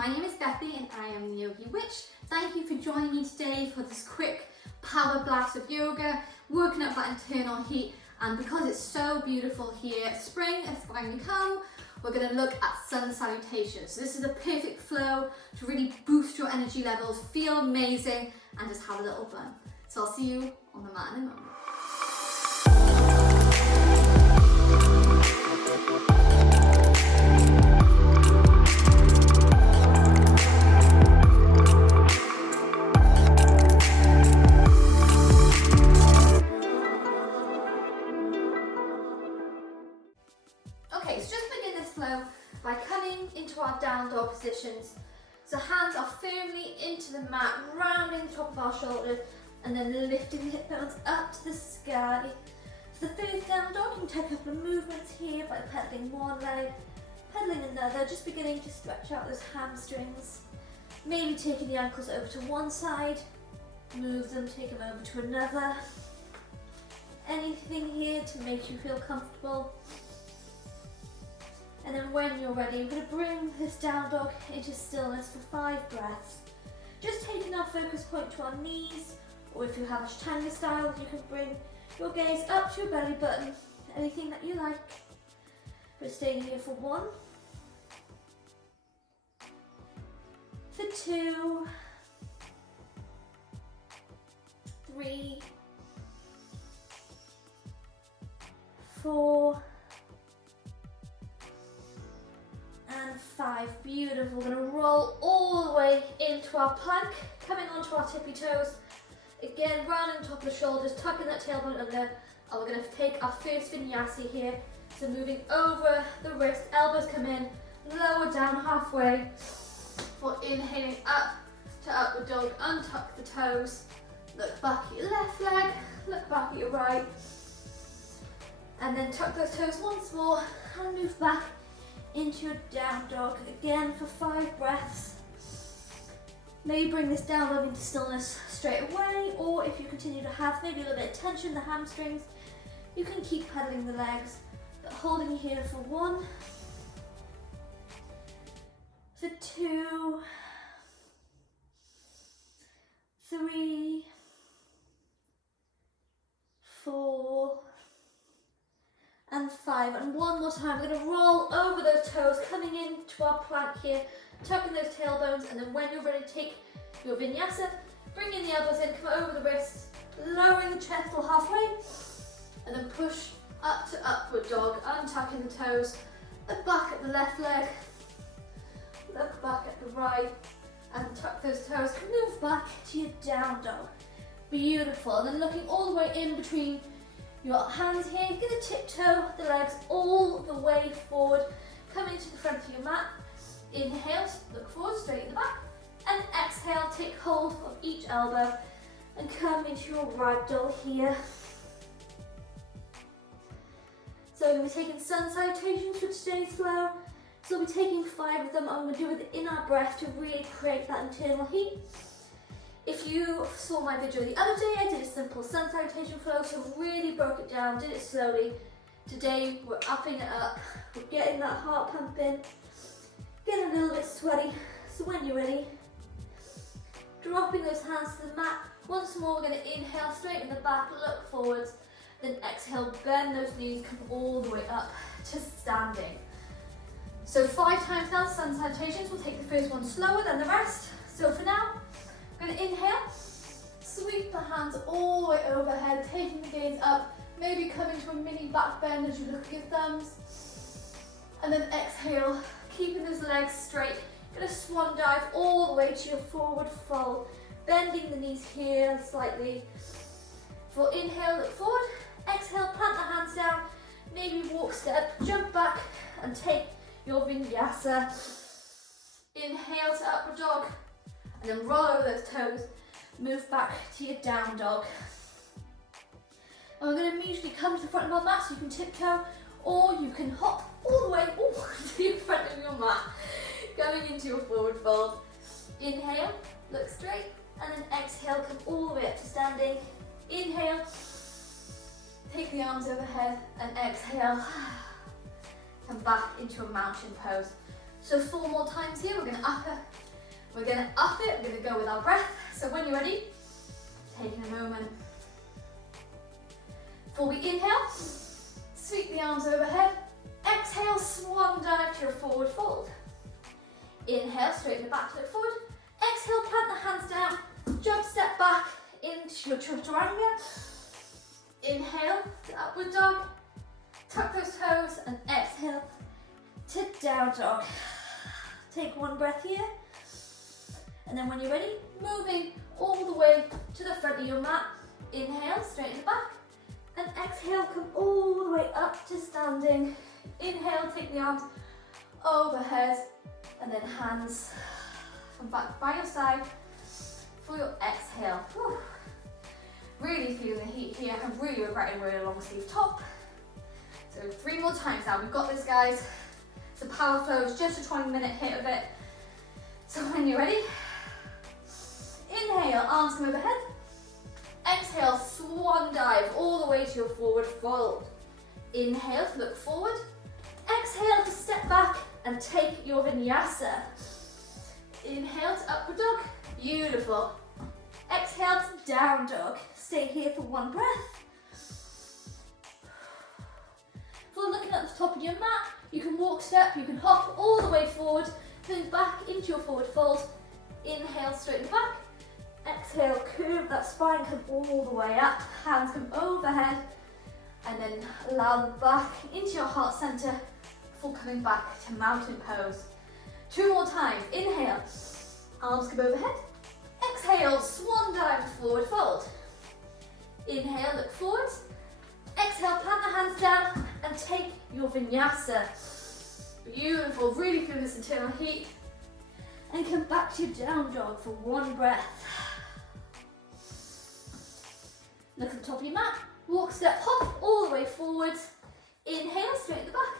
My name is Bethy and I am the Yogi Witch. Thank you for joining me today for this quick power blast of yoga, working up that internal heat. And because it's so beautiful here, spring has finally come, we're going to look at sun salutations. So this is a perfect flow to really boost your energy levels, feel amazing, and just have a little fun. So I'll see you on the mat in a moment. Okay, so just begin this flow by coming into our down dog positions. So hands are firmly into the mat, rounding the top of our shoulders, and then lifting the hip bones up to the sky. So the first down dog, you can take a couple of movements here by pedaling one leg, pedaling another, just beginning to stretch out those hamstrings. Maybe taking the ankles over to one side, move them, take them over to another. Anything here to make you feel comfortable. And then when you're ready, we're going to bring this down dog into stillness for 5 breaths. Just taking our focus point to our knees, or if you have Ashtanga style, you can bring your gaze up to your belly button, anything that you like. We're staying here for 1, for 2, 3, 4, and 5. Beautiful. We're going to roll all the way into our plank, coming onto our tippy toes. Again, rounding the top of the shoulders, tucking that tailbone under, and we're going to take our first vinyasa here. So moving over the wrist, elbows come in, lower down halfway for inhaling up to upward dog. Untuck the toes, look back at your left leg, look back at your right, and then tuck those toes once more and move back into your down dog, again for 5 breaths. Maybe bring this down dog into stillness straight away, or if you continue to have maybe a little bit of tension in the hamstrings, you can keep pedaling the legs, but holding here for 1, for 2, 3, 4, and 5, and one more time. We're going to roll over those toes, coming into our plank here, tucking those tailbones, and then when you're ready to take your vinyasa, bring in the elbows in, come over the wrists, lowering the chest all halfway, and then push up to upward dog, untucking the toes, look back at the left leg, look back at the right, and tuck those toes, move back to your down dog. Beautiful. And then looking all the way in between your hands here, you're going to tiptoe the legs all the way forward, coming to the front of your mat. Inhale, look forward, straight in the back, and exhale, take hold of each elbow and come into your ragdoll here. So we're going to be taking sun salutations for today's flow. So we'll be taking 5 of them, and we're going to do it within our breath to really create that internal heat. If you saw my video the other day, I did a simple sun salutation flow, so really broke it down, did it slowly. Today we're upping it up, we're getting that heart pumping, getting a little bit sweaty. So when you're ready, dropping those hands to the mat. Once more, we're going to inhale, straighten the back, look forwards, then exhale, bend those knees, come all the way up to standing. So 5 times now, sun salutations. We'll take the first one slower than the rest. So for now, we're going to inhale, sweep the hands all the way overhead, taking the gaze up, maybe coming to a mini back bend as you look at your thumbs. And then exhale, keeping those legs straight. Going to swan dive all the way to your forward fold, bending the knees here slightly. For inhale, look forward, exhale, plant the hands down, maybe walk step, jump back and take your vinyasa. Inhale to upward dog, and then roll over those toes, move back to your down dog. And we're going to immediately come to the front of our mat, so you can tiptoe, or you can hop all the way to the front of your mat, going into your forward fold. Inhale, look straight, and then exhale, come all the way up to standing. Inhale, take the arms overhead, and exhale, come back into a mountain pose. So 4 more times here, we're gonna up it, we're gonna go with our breath. So when you're ready, taking a moment. Before we inhale, sweep the arms overhead. Exhale, swan dive to your forward fold. Inhale, straighten the back, look forward. Exhale, plant the hands down, jump step back into your chaturanga. Inhale to upward dog, tuck those toes, and exhale to down dog. Take one breath here, and then when you're ready, moving all the way to the front of your mat. Inhale, straighten the back, and exhale, come all the way up to standing. Inhale, take the arms overhead, and then hands come back by your side for your exhale. Whew. Really feeling the heat here. I'm really regretting wearing a long sleeve top. So 3 more times now. We've got this, guys. So power flow is just a 20-minute hit of it. So when you're ready, inhale, arms come overhead. Exhale, swan dive all the way to your forward fold. Inhale to look forward. Exhale to step back and take your vinyasa. Inhale to upward dog. Beautiful. Exhale to down dog. Stay here for 1 breath. If you're looking at the top of your mat, you can walk step, you can hop all the way forward, then back into your forward fold. Inhale, straighten back. Exhale, curve that spine, come all the way up. Hands come overhead, and then allow them back into your heart center before coming back to mountain pose. 2 more times. Inhale, arms come overhead. Exhale, swan dive to forward fold. Inhale, look forward. Exhale, plant the hands down and take your vinyasa. Beautiful, really feel this internal heat. And come back to your down dog for 1 breath. Look at the top of your mat. Walk, step, hop all the way forward. Inhale, straighten the back.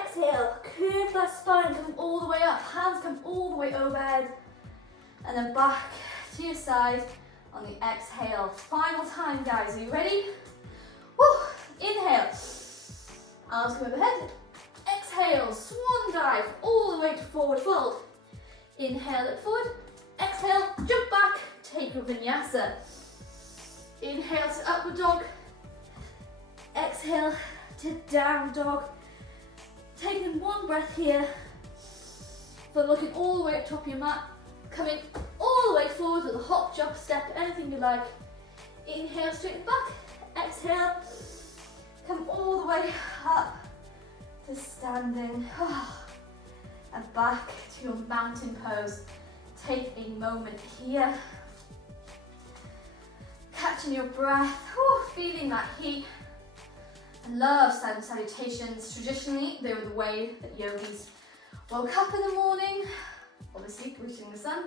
Exhale, curve that spine, come all the way up. Hands come all the way overhead. And then back to your side on the exhale. Final time, guys. Are you ready? Woo. Inhale. Arms come overhead. Exhale, swan dive all the way to forward fold. Inhale, look forward. Exhale, jump back. Take your vinyasa. Inhale to upward dog. Exhale to down dog. Taking 1 breath here. But looking all the way up top of your mat. Coming all the way forward with a hop, jump, step, anything you like. Inhale, straighten back. Exhale, come all the way up to standing. And back to your mountain pose. Take a moment here. Catching your breath, feeling that heat. I love standing salutations. Traditionally, they were the way that yogis woke up in the morning, obviously greeting the sun.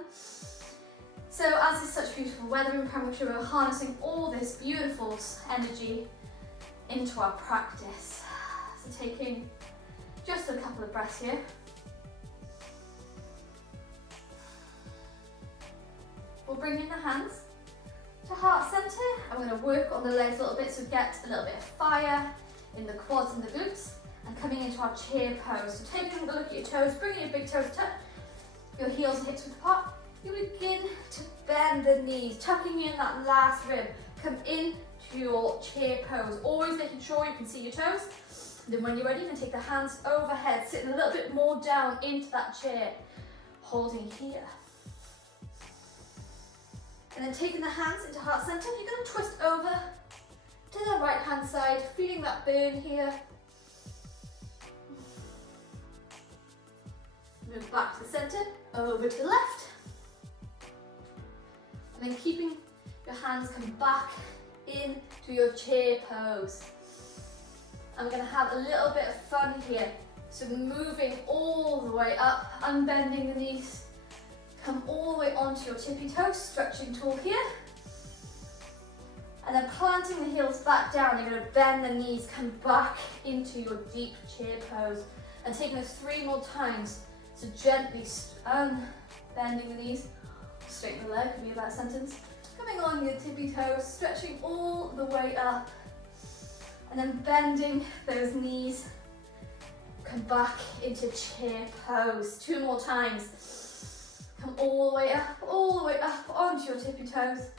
So as it's such beautiful weather in Pembrokeshire, we're harnessing all this beautiful energy into our practice. So taking just a couple of breaths here. We'll bring in the hands to heart center. I'm going to work on the legs a little bit, so get a little bit of fire in the quads and the glutes, and coming into our chair pose. So taking a look at your toes, bringing your big toes touch, your heels and hips width apart. You begin to bend the knees, tucking in that last rib. Come into your chair pose, always making sure you can see your toes. And then when you're ready, you can take the hands overhead, sitting a little bit more down into that chair, holding here. And then taking the hands into heart center, you're going to twist over to the right hand side, feeling that burn here. Move back to the center, over to the left. And then keeping your hands come back into your chair pose. I'm going to have a little bit of fun here. So moving all the way up, unbending the knees. Come all the way onto your tippy toes, stretching tall here. And then planting the heels back down, you're going to bend the knees, come back into your deep chair pose. And taking this 3 more times. So gently bending the knees, straighten the leg, could be that sentence. Coming on your tippy toes, stretching all the way up. And then bending those knees, Come back into chair pose. 2 more times. Come all the way up onto your tippy toes.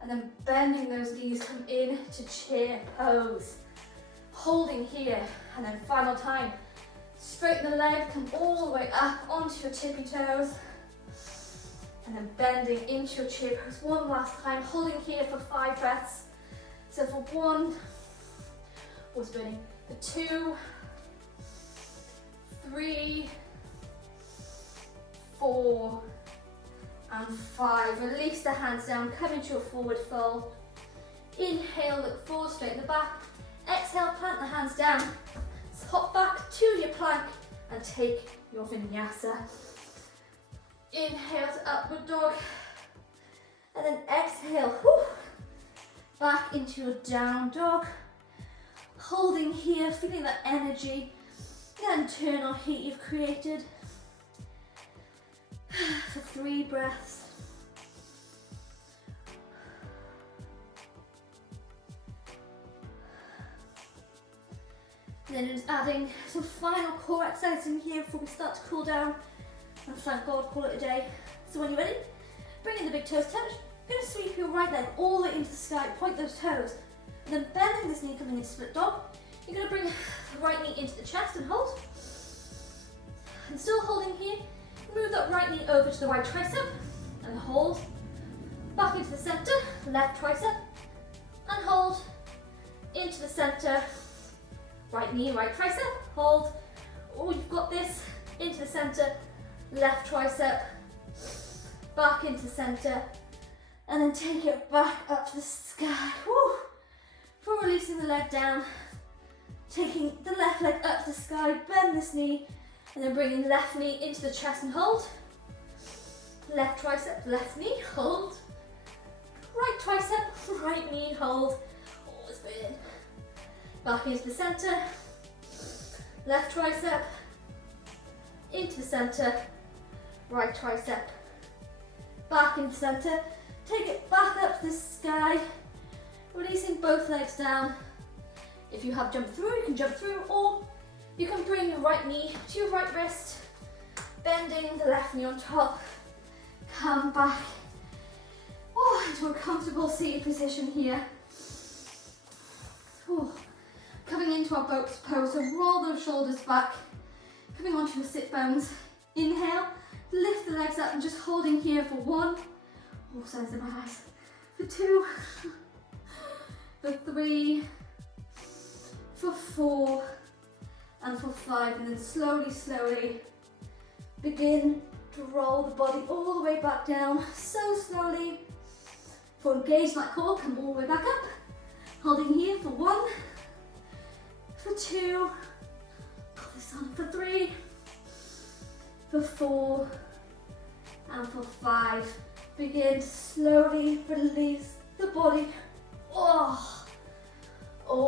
And then bending those knees, come into chair pose. Holding here, and then final time. Straighten the leg, come all the way up onto your tippy toes. And then bending into your chair pose one last time, holding here for 5 breaths. So for 1, was burning. For 2, 3, 4, and 5. Release the hands down, come into a forward fold. Inhale, look forward, straighten the back. Exhale, plant the hands down. Hop back to your plank and take your vinyasa. Inhale to upward dog. And then exhale, back into your down dog. Holding here, feeling that energy, that internal heat you've created. For 3 breaths. Then just adding some final core exercise in here before we start to cool down. And thank God, call it a day. So when you're ready, bring in the big toes touch. You're going to sweep your right leg all the way into the sky, point those toes. And then bending this knee, coming into split dog. You're going to bring the right knee into the chest and hold. And still holding here, move that right knee over to the right tricep and hold. Back into the center, left tricep and hold. Into the center, right knee, right tricep, hold. Oh, you've got this. Into the center, left tricep, back into center, and then take it back up to the sky. Woo. For releasing the leg down, taking the left leg up to the sky, bend this knee, and then bringing left knee into the chest and hold. Left tricep, left knee, hold. Right tricep, right knee, hold. Always burning. Back into the center. Left tricep, into the center. Right tricep, back into center. Take it back up to the sky. Releasing both legs down. If you have jumped through, you can jump through, or you can bring your right knee to your right wrist, bending the left knee on top. Come back into a comfortable seated position here. Coming into our boat pose, so roll those shoulders back, coming onto your sit bones. Inhale, lift the legs up and just holding here for 1. Size of my eyes. For 2, for 3, for 4, and for 5, and then slowly begin to roll the body all the way back down, so slowly. For engage that core, come all the way back up, holding here for 1, for 2, put this on for 3, for 4, and for 5. Begin to slowly release the body, all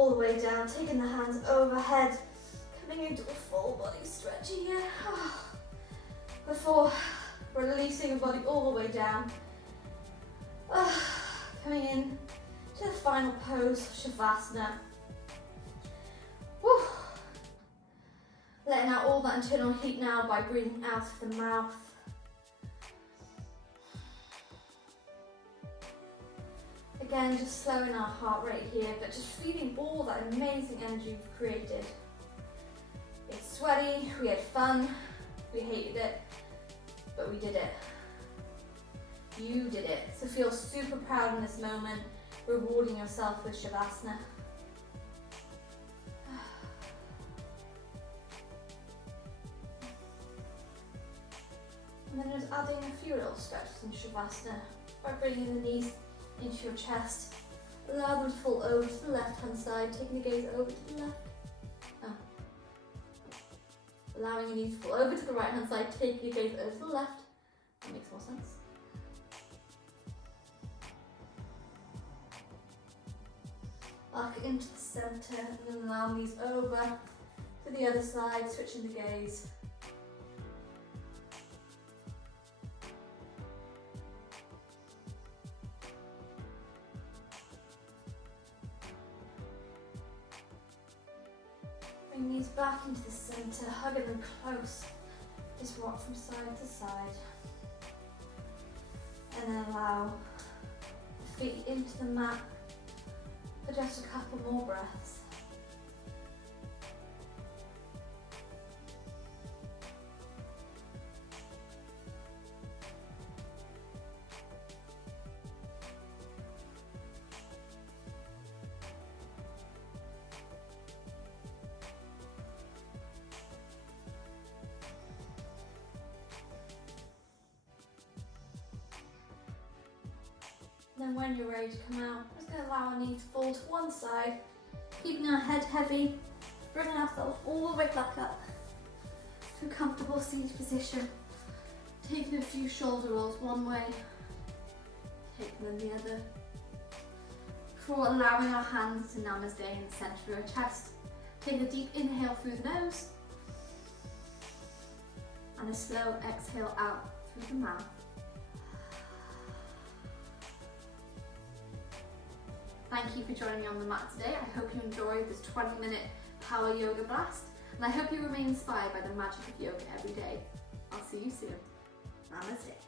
the way down, taking the hands overhead, coming into a full body stretch here, before releasing the body all the way down, coming in to the final pose, shavasana. Woo. Letting out all that internal heat now by breathing out of the mouth. Again, just slowing our heart rate here, but just feeling all that amazing energy we've created. It's sweaty, we had fun, we hated it, but we did it. You did it. So feel super proud in this moment, rewarding yourself with shavasana. And then just adding a few little stretches in shavasana by bringing the knees into your chest. Allow them to fall over to the left hand side, taking the gaze over to the left. Allowing your knees to fall over to the right hand side, taking your gaze over to the left. That makes more sense. Back into the centre, and then allow knees over to the other side, switching the gaze. Bring knees back into the centre, hugging them close. Just rock from side to side. And then allow the feet into the mat for just a couple more breaths. Then when you're ready to come out, I'm just going to allow our knees to fall to one side, keeping our head heavy, bringing ourselves all the way back up to a comfortable seated position. Taking a few shoulder rolls one way, taking them the other. Before allowing our hands to namaste in the centre of our chest. Take a deep inhale through the nose and a slow exhale out through the mouth. Thank you for joining me on the mat today. I hope you enjoyed this 20-minute power yoga blast, and I hope you remain inspired by the magic of yoga every day. I'll see you soon. Namaste.